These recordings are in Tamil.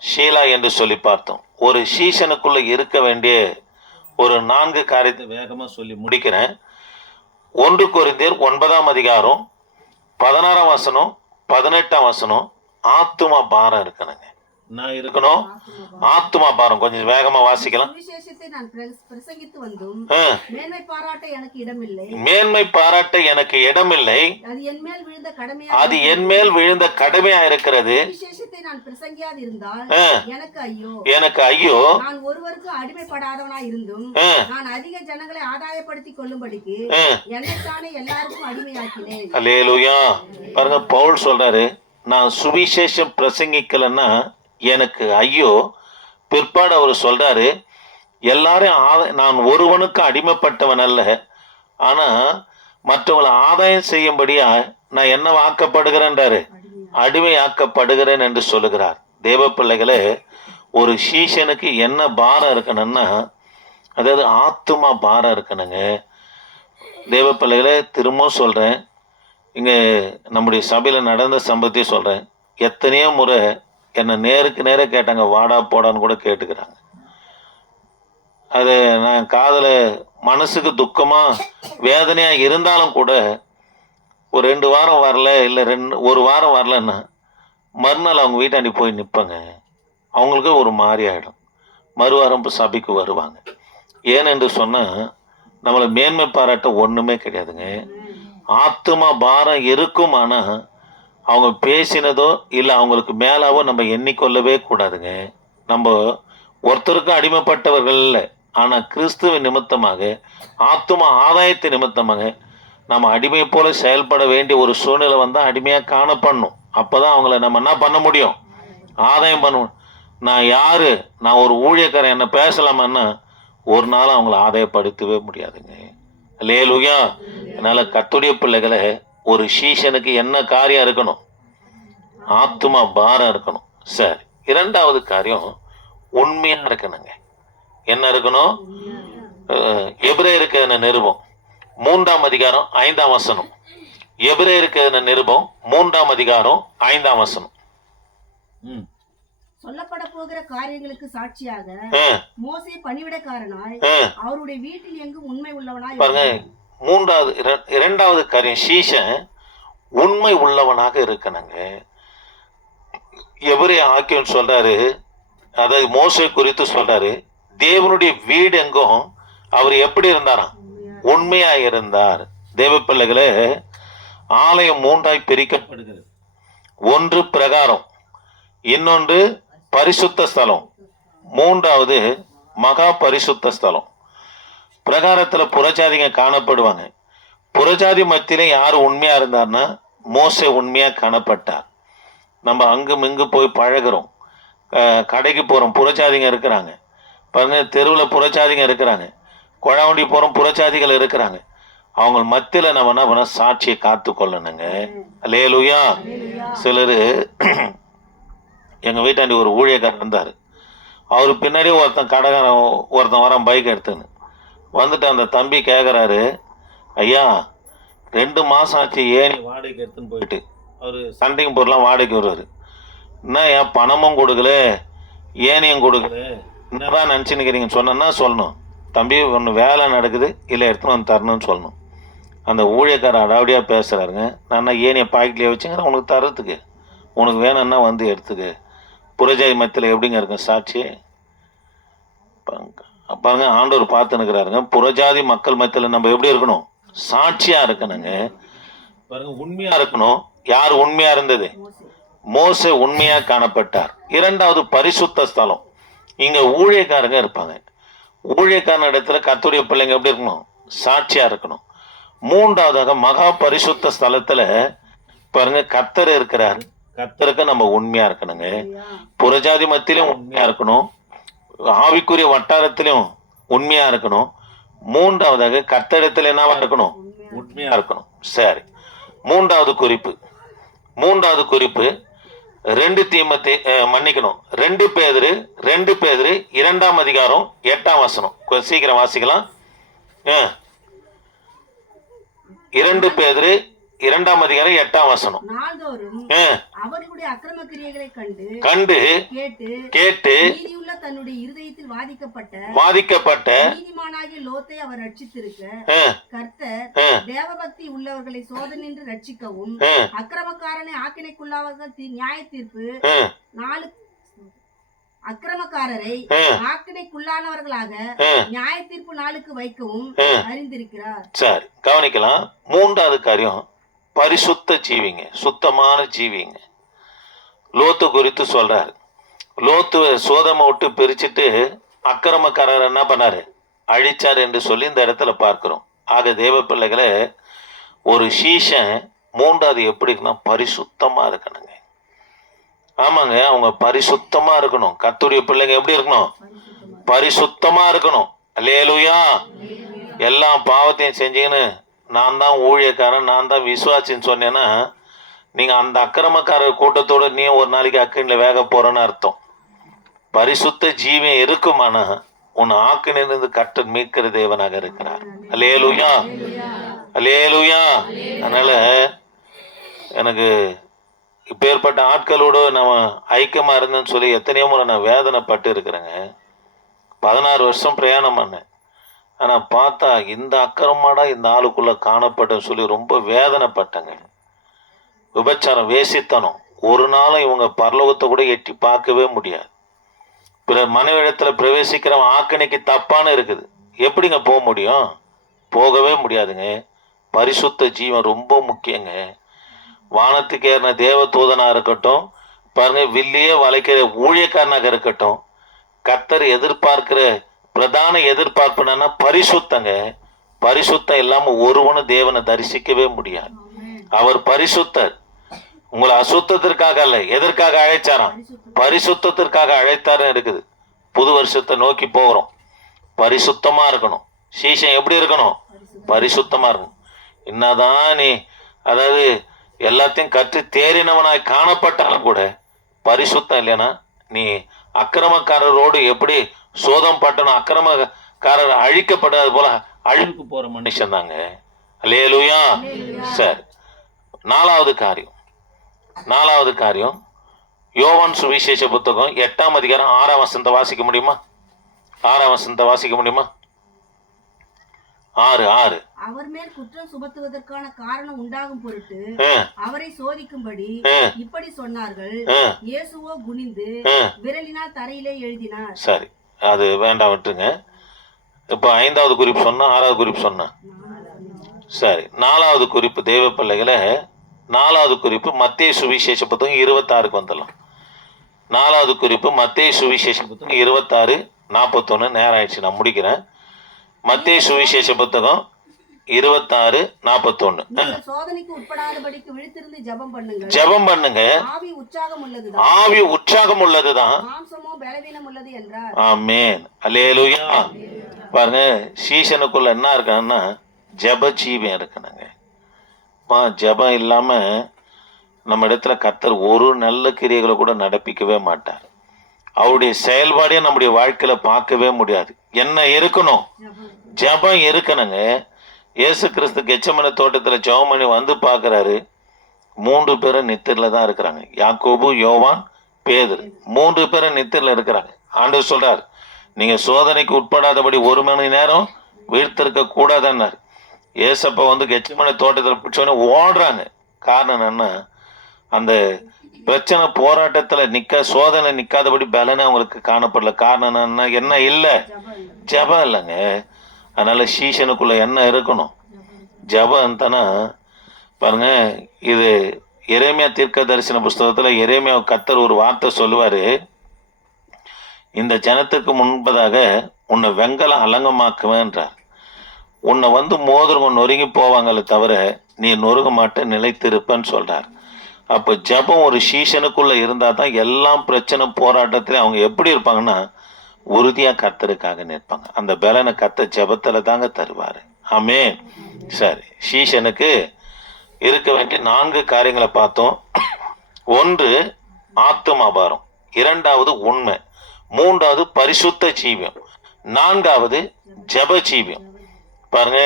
ஷீலா என்று சொல்லி பார்த்தோம். ஒரு சீசனுக்குள்ள இருக்க வேண்டிய ஒரு நான்கு காரியத்தை வேகமாக சொல்லி முடிக்கிறேன். ஒன்று குறைந்தர் ஒன்பதாம் அதிகாரம் பதினாறாம் வசனம் பதினெட்டாம் வசனம் ஆத்துமா பாரம் இருக்கணுங்க. நான் இருக்கணும். ஆத்துமா பாரம் கொஞ்சம் வேகமா வாசிக்கலாம். மேன்மை பாராட்ட எனக்கு இடமில்லை. மேன்மை பாராட்ட எனக்கு இடமில்லை. அது என் மேல் விழுந்த கடமையா அது என் மேல் விழுந்த கடுமையா இருக்கிறது. ஆ, எனக்கு ஐயோ. நான் ஒருவருக்கு அடிமைப்படாதவனா இருந்தும் நான் அதிக ஜனங்களை ஆதாயப்படுத்திக் கொள்ளும்படிக்கு. என்னைத்தானே எல்லாருக்கும் அடிமையாக்கினேன். பாருங்க பவுல் சொல்றாரு நான் சுவிசேஷம் பிரசங்கிக்கலன்னா எனக்கு ஐயோ பிற்பாடு அவர் சொல்கிறாரு எல்லாரும் ஆத- நான் ஒருவனுக்கு அடிமைப்பட்டவன் அல்ல ஆனால் மற்றவங்களை ஆதாயம் செய்யும்படியா நான் என்ன ஆக்கப்படுகிறேன்றாரு அடிமையாக்கப்படுகிறேன் என்று சொல்லுகிறார். தேவ பிள்ளைகளே ஒரு சீஷனுக்கு என்ன பாரம் இருக்கணும்னா அதாவது ஆத்துமா பாரம் இருக்கணுங்க. தேவ பிள்ளைகளே திரும்பவும் சொல்கிறேன் இங்கே நம்முடைய சபையில் நடந்த சம்பவத்தையும் சொல்கிறேன் எத்தனையோ முறை என்னை நேருக்கு நேராக கேட்டாங்க வாடா போடான்னு கூட கேட்டுக்கிறாங்க. அது நான் காதில் மனசுக்கு துக்கமாக வேதனையாக இருந்தாலும் கூட ஒரு ரெண்டு வாரம் வரல இல்லை ரெண்டு ஒரு வாரம் வரலன்னா மறுநாள் அவங்க வீட்டாண்டி போய் நிற்பேங்க அவங்களுக்கு ஒரு மாதிரி ஆகிடும் மறுவாரம் இப்போ சபைக்கு வருவாங்க. ஏனென்று சொன்னால் நம்மளை மேன்மை பாராட்ட ஒன்றுமே கிடையாதுங்க. ஆத்துமா பாரம் இருக்கும் ஆனால் அவங்க பேசினதோ இல்லை அவங்களுக்கு மேலாவோ நம்ம எண்ணிக்கொள்ளவே கூடாதுங்க. நம்ம ஒருத்தருக்கும் அடிமைப்பட்டவர்கள் இல்லை ஆனால் கிறிஸ்துவ நிமித்தமாக ஆத்துமா ஆதாயத்தை நிமித்தமாக நம்ம அடிமை போல செயல்பட வேண்டிய ஒரு சூழ்நிலை வந்தால் அடிமையாக காணப்படணும். அப்போ தான் அவங்கள நம்ம என்ன பண்ண முடியும்? ஆதாயம் பண்ணுவோம் நான் யாரு? நான் ஒரு ஊழியக்காரன் என்ன பேசலாமான்னா ஒரு நாள் அவங்கள ஆதாயப்படுத்தவே முடியாதுங்க. லேலுயா என்னால் கத்துடைய பிள்ளைகளை ஒரு சீசனுக்கு என்ன காரியம் இருக்கணும்? ஆத்துமா பாரம் இருக்கணும். சரி இரண்டாவது காரியம் உண்மையா இருக்கணுங்க. என்ன இருக்கணும்? எபிரேயருக்கு என்ன நிருபம்? மூன்றாம் அதிகாரம் ஐந்தாம் வசனம். எபிரேயருக்கு என்ன நிருபம்? மூன்றாம் அதிகாரம் ஐந்தாம் வசனம். சொல்லப்பட போகிற காரியங்களுக்கு சாட்சியாக மோசே பணிவிடைக்காரனாய். அவருடைய வீட்டில் எங்கும் உண்மை உள்ளவனாய் பாருங்க. மூன்றாவது இரண்டாவது காரியம் சீசன் உண்மை உள்ளவனாக இருக்கணுங்க. எவரே ஆக்கியம் சொல்றாரு அதாவது மோசை குறித்து சொல்றாரு தேவனுடைய வீடு எங்கும் அவர் எப்படி இருந்தாராம்? உண்மையா இருந்தார். தேவ பிள்ளைகளே ஆலயம் மூன்றாய் பிரிக்கப்படுகிறது. ஒன்று பிரகாரம் இன்னொன்று பரிசுத்த ஸ்தலம். மூன்றாவது மகா பரிசுத்த ஸ்தலம். பிரகாரத்தில் புறஜாதிங்க காணப்படுவாங்க. புறஜாதி மத்தியில் யார் உண்மையாக இருந்தார்னா மோசை உண்மையாக காணப்பட்டார். நம்ம அங்கும் இங்கு போய் பழகுறோம். கடைக்கு போகிறோம் புறஜாதிங்க இருக்கிறாங்க. பாருங்க தெருவில் புறஜாதிங்க இருக்கிறாங்க. குழாவண்டி போகிறோம் புறஜாதிகள் இருக்கிறாங்க. அவங்க மத்தியில் நம்ம என்ன பண்ண சாட்சியை காத்து கொள்ளணுங்க. லேலுயா சிலர் எங்கள் வீட்டாண்டி ஒரு ஊழியக்காரர் இருந்தார். அவர் பின்னாடி ஒருத்தன் கடைக்காரன் ஒருத்தன் வரான் பைக் எடுத்துன்னு. வந்துட்டு அந்த தம்பி கேட்குறாரு ஐயா ரெண்டு மாதம் ஆச்சு ஏணி வாடகைக்கு எடுத்துன்னு போயிட்டு. அவர் சண்டைக்கு பொருளாம் வாடகைக்கு வருவார். என்ன ஏன் பணமும் கொடுக்கல ஏனியும் கொடுக்கல. என்னதான் நினச்சின்னுக்கிறீங்கன்னு சொன்னேன்னா சொல்லணும். தம்பி ஒன்று வேலை நடக்குது இல்லை எடுத்துன்னு வந்து தரணும்னு சொல்லணும். அந்த ஊழியக்காரர் அடாவடியாக பேசுகிறாருங்க நான் ஏனியை பாக்கெட்லேயே வச்சுங்கிறேன் உனக்கு தரத்துக்கு உனக்கு வேணும்னா வந்து எடுத்துக்க. புரஜாதி மத்தியில் எப்படிங்க இருக்கும் சாட்சி பாருங்க. பாருங்க ஆண்டவர் பார்த்து நிற்கிறாருங்க புறஜாதி மக்கள் மத்தியில் நம்ம எப்படி இருக்கணும்? சாட்சியா இருக்கணுங்க. பாருங்க உண்மையா இருக்கணும். யார் உண்மையா இருந்தது? மோசே உண்மையா காணப்பட்டார். இரண்டாவது பரிசுத்த ஸ்தலம். இங்க ஊழியக்காரங்க இருப்பாங்க. ஊழியக்காரன் இடத்துல கத்துடைய பிள்ளைங்க எப்படி இருக்கணும்? சாட்சியா இருக்கணும். மூன்றாவதாக மகா பரிசுத்த ஸ்தலத்துல பாருங்க கத்தர் இருக்கிறார். கத்தருக்கு நம்ம உண்மையா இருக்கணுங்க. புறஜாதி மத்தியிலும் உண்மையா இருக்கணும். ஆவிக்குரிய வட்டாரத்திலையும் உண்மையா இருக்கணும். மூன்றாவதாக கத்தடத்தில் என்னவா இருக்கணும்? உண்மையா இருக்கணும். சரி. மூன்றாவது குறிப்பு. மூன்றாவது குறிப்பு. ரெண்டு தீமத்தை மன்னிக்கணும். ரெண்டு பேதரு ரெண்டு பேதரு இரண்டாம் அதிகாரம் எட்டாம் வசனம். சீக்கிரம் வாசிக்கலாம். இரண்டு பேதரு இரண்டாம் அதிகாரம் எட்டாம் வசனம். அவர்களுடைய அக்கிரம கிரியைகளை கண்டு கண்டு கேட்டு கேட்டு நீதியுள்ள தன்னுடைய இருதயத்தில் வாதிக்கப்பட்ட பாதிக்கப்பட்ட நீதிமானாகிய லோத்தை அவர் ரட்சித்திருக்க கர்த்தர் தேவபக்தி உள்ளவர்களை சோதனைன்று ரட்சிக்கவும் ஆ, அக்கிரமக்காரனை ஆக்கினைக்குள்ளாவர்கள் தீ- நியாய தீர்ப்பு நாலு அக்கிரமக்காரரை ஆக்கினைக்குள்ளானவர்களாக. நியாய தீர்ப்பு நாளுக்கு வைக்கவும். அறிந்திருக்கிறார். சரி கவனிக்கலாம். மூன்றாவது காரியம் பரிசுத்த ஜீவிங்க சுத்தமான ஜீவிங்க. லோத்து குறித்து சொல்றாரு. லோத்து சோதமை விட்டு பிரிச்சுட்டு அக்கிரமக்காரர் என்ன பண்ணாரு? அழிச்சார் என்று சொல்லி இந்த இடத்துல பார்க்கிறோம். ஆக தேவ பிள்ளைகளை ஒரு சீஷன் மூன்றாவது எப்படி இருக்குன்னா பரிசுத்தமாக இருக்கணுங்க. ஆமாங்க அவங்க பரிசுத்தமாக இருக்கணும். கத்துடைய பிள்ளைங்க எப்படி இருக்கணும்? பரிசுத்தமாக இருக்கணும். லேலுயா எல்லா பாவத்தையும் செஞ்சீங்கன்னு நான் தான் ஊழியக்காரன் நான் தான் விசுவாசின்னு சொன்னேன்னா நீங்கள் அந்த அக்கிரமக்காரர் கூட்டத்தோடு நீ ஒரு நாளைக்கு அக்கினில் வேக போகிறேன்னு அர்த்தம். பரிசுத்த ஜீவியம் இருக்குமானா உன் ஆக்கினிலிருந்து கற்று மீட்கிற தேவனாக இருக்கிறார். அலேலுயா அலேலுயா அதனால் எனக்கு இப்பேற்பட்ட ஆட்களோடு நம்ம ஐக்கியமாக இருந்தேன்னு சொல்லி எத்தனையோ முறை நான் வேதனைப்பட்டு இருக்கிறேங்க. பதினாறு வருஷம் பிரயாணம் பண்ணேன். ஆனால் பார்த்தா இந்த அக்கறமாடா இந்த ஆளுக்குள்ளே காணப்பட்டேன்னு சொல்லி ரொம்ப வேதனைப்பட்டேங்க. விபச்சாரம் வேசித்தனம். ஒரு நாளும் இவங்க பரலோகத்தை கூட எட்டி பார்க்கவே முடியாது. பிற மனைவிடத்துல பிரவேசிக்கிறவன் ஆக்கணிக்கு தப்பான இருக்குது. எப்படிங்க போக முடியும்? போகவே முடியாதுங்க. பரிசுத்த ஜீவன் ரொம்ப முக்கியங்க. வானத்துக்கு ஏறின தேவ தூதனாக இருக்கட்டும் பாருங்க வில்லையே வளைக்கிற ஊழியக்காரனாக இருக்கட்டும் கத்தர் எதிர்பார்க்கிற பிரதான எதிர்பார்ப்பு என்னன்னா பரிசுத்தங்க. பரிசுத்தம் இல்லாம ஒருவனும் தேவனை தரிசிக்கவே முடியாது. அவர் பரிசுத்தர். உங்களை அசுத்தத்திற்காக அல்ல எதற்காக அழைச்சாராம்? பரிசுத்தத்திற்காக அழைத்தாரும் இருக்குது. புது வருஷத்தை நோக்கி போகிறோம். பரிசுத்தமா இருக்கணும். சீசன் எப்படி இருக்கணும்? பரிசுத்தமா இருக்கணும். என்னதான் நீ அதாவது எல்லாத்தையும் கற்று தேறினவனாய் காணப்பட்டாலும் கூட பரிசுத்தம் இல்லைன்னா நீ அக்கிரமக்காரரோடு எப்படி சோதம் பட்டணும் அக்கிரமக்காரர் அழிக்கப்படாது போல அழிவுக்கு போற மனுஷன் தாங்க. அல்லேலூயா. சரி நாலாவது காரியம். நாலாவது காரியம் யோவான் சுவிசேஷ புத்தகம் எட்டாம் அதிகாரம் ஆறாம் வசனத்தை வாசிக்க முடியுமா? ஆறாம் வசனத்தை வாசிக்க முடியுமா? ஆறு ஆறு. அவர் மேல் குற்றம் சுமத்துவதற்கான காரணம் உண்டாகும் பொருட்டு அவரை சோதிக்கும்படி இப்படி சொன்னார்கள். இயேசுவோ குனிந்து. விரலினால் தரையிலே எழுதினார். சரி. அது வேண்டாம் விட்டுருங்க. இப்போ ஐந்தாவது குறிப்பு சொன்னால் ஆறாவது குறிப்பு சொன்னேன் சரி நாலாவது குறிப்பு தெய்வ பிள்ளைகளை நாலாவது குறிப்பு மத்திய சுவிசேஷ புத்தகம் இருபத்தாறுக்கு வந்துடலாம். நாலாவது குறிப்பு மத்திய சுவிசேஷ புத்தகம் இருபத்தாறு நாற்பத்தொன்று நேரம் ஆயிடுச்சு நான் முடிக்கிறேன். மத்திய சுவிசேஷ புத்தகம் இருபத்தாறு நாற்பத்தொன்று நீங்கள் சோதனைக்கு உட்படாதபடிக்கு விழித்திருந்து ஜெபம் பண்ணுங்க. ஆவி உற்சாகம் உள்ளதுதான். ஆவி உற்சாகம் உள்ளதுதான். மாம்சமோ பலவீனம் உள்ளது என்றார். ஆமேன். பாருங்க சீசனுக்குள்ள என்ன இருக்கான்னா ஜெப ஜீவன் இருக்கணுங்க. மா ஜெபம் இல்லாம நம்ம இடத்துல கத்தர் ஒரு நல்ல கிரியைகளை கூட நடப்பிக்கவே மாட்டார். அவருடைய செயல்பாடே நம்முடைய வாழ்க்கையில பார்க்கவே முடியாது. என்ன இருக்கணும்? ஜெபம். ஜெபம் இருக்கணுங்க. இயேசு கிறிஸ்து கெச்சமன தோட்டத்தில் ஜெவமணி வந்து பார்க்குறாரு. மூன்று பேரும் நித்திரில் தான் இருக்கிறாங்க. யாக்கோபு யோவான் பேதர். மூன்று பேரும் நித்திரில் இருக்கிறாங்க. ஆண்டவர் சொல்கிறார் நீங்கள் சோதனைக்கு உட்படாதபடி ஒரு மணி நேரம் வீழ்த்திருக்க கூடாதுன்னார். ஏசப்பா வந்து கெச்சமன தோட்டத்தில் பிடிச்சோன்னே ஓடுறாங்க. காரணம் என்னன்னா அந்த பிரச்சனை போராட்டத்தில் நிற்க சோதனை நிற்காதபடி பலனே அவங்களுக்கு காணப்படல. காரணம் என்னன்னா என்ன இல்லை ஜெபம் இல்லை. ஜபம் இல்லைங்க. அதனால சீசனுக்குள்ள என்ன இருக்கணும்? ஜபம் தானே? பாருங்க இது எரேமியா தீர்க்க தரிசன புஸ்தகத்துல எரேமியா கத்தர் ஒரு வார்த்தை சொல்லுவாரு. இந்த ஜனத்துக்கு முன்பதாக உன்னை வெங்கலம் அலங்கமாக்குவேன்றார். உன்னை வந்து மோதிரங்க நொறுங்கி போவாங்களே தவிர நீ நொறுங்க மாட்ட நிலைத்திருப்பேன்னு சொல்கிறார் அப்போ ஜபம் ஒரு சீசனுக்குள்ள இருந்தால் தான் எல்லாம் பிரச்சனை போராட்டத்திலையும் அவங்க எப்படி இருப்பாங்கன்னா உறுதியா கர்த்தருக்காக நிற்பாங்க. அந்த பலனை கத்த ஜெபத்துல தாங்க தருவாரு. ஆமே சரி சீசனுக்கு இருக்க வேண்டிய நான்கு காரியங்களை பார்த்தோம். ஒன்று ஆத்துமாபாரம் இரண்டாவது உண்மை. மூன்றாவது பரிசுத்த ஜீவியம் நான்காவது ஜெப ஜீவியம் பாருங்க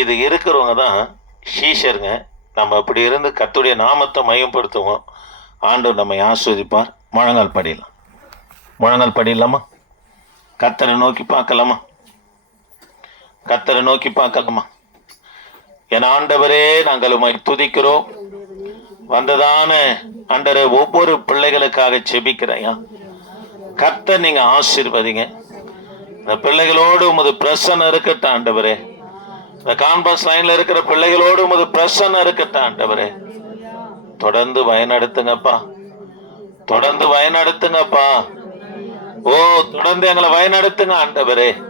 இது இருக்கிறவங்க தான் ஷீஷருங்க நம்ம அப்படி இருந்து கத்துடைய நாமத்தை மையப்படுத்துவோம். ஆண்டவர் நம்மை ஆஸ்வதிப்பார். முழங்கால் படிடலாம் முழங்கால் படிடலாமா கத்தரை நோக்கி பார்க்கலாமா? கத்தரை நோக்கி பார்க்கலாமா? என் ஆண்டவரே நாங்கள் உமை துதிக்கிறோம். வந்ததான அண்டரை ஒவ்வொரு பிள்ளைகளுக்காக செபிக்கிறையா கத்த நீங்க ஆசீர்வதிங்க. இந்த பிள்ளைகளோடு உமது பிரசன்னம் இருக்கட்டும் ஆண்டவரே. இந்த கான்பஸ் லைன்ல இருக்கிற பிள்ளைகளோடு உமது பிரசன்னம் இருக்கட்டும் ஆண்டவரே. தொடர்ந்து பயனடுத்துங்கப்பா. தொடர்ந்து வயநடத்துங்கப்பா ஓ தொடர்ந்து எங்களை வயநடத்துங்க ஆண்டவரே.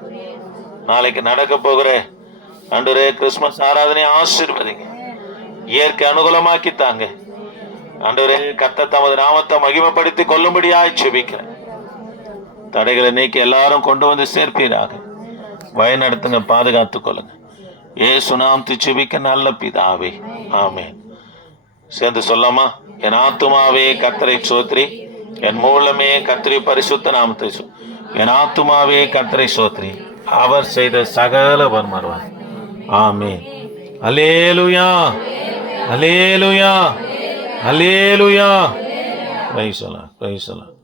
நாளைக்கு நடக்க போகிற ஆண்டவரே கிறிஸ்மஸ் ஆராதனை ஆசீர்வதிங்க. இயற்கை அனுகூலமாக்கி தாங்க. ஆண்டவரே கத்த தமது நாமத்தை மகிமைப்படுத்தி கொள்ளும்படியாய் செபிக்கிறேன் தடைகளை நீக்கி எல்லாரும் கொண்டு வந்து சேர்ப்பீராக. வழிநடத்துங்க பாதுகாத்து கொள்ளுங்க. ஏ நாம் செபிக்க நல்ல பிதாவே. ஆமே சேர்ந்து சொல்லாமா? என் ஆத்துமாவே கத்தரை சோத்ரி. என் மூலமே கத்திரி பரிசுத்த நாமத்தை என் ஆத்துமாவே கத்திரை சோத்ரி அவர் செய்த சகல வர்மர்வார் ஆமே அலேலுயா அலேலுயா அலேலுயா பிரைஸ் சொல்லலாம் பிரைஸ் சொல்லலாம்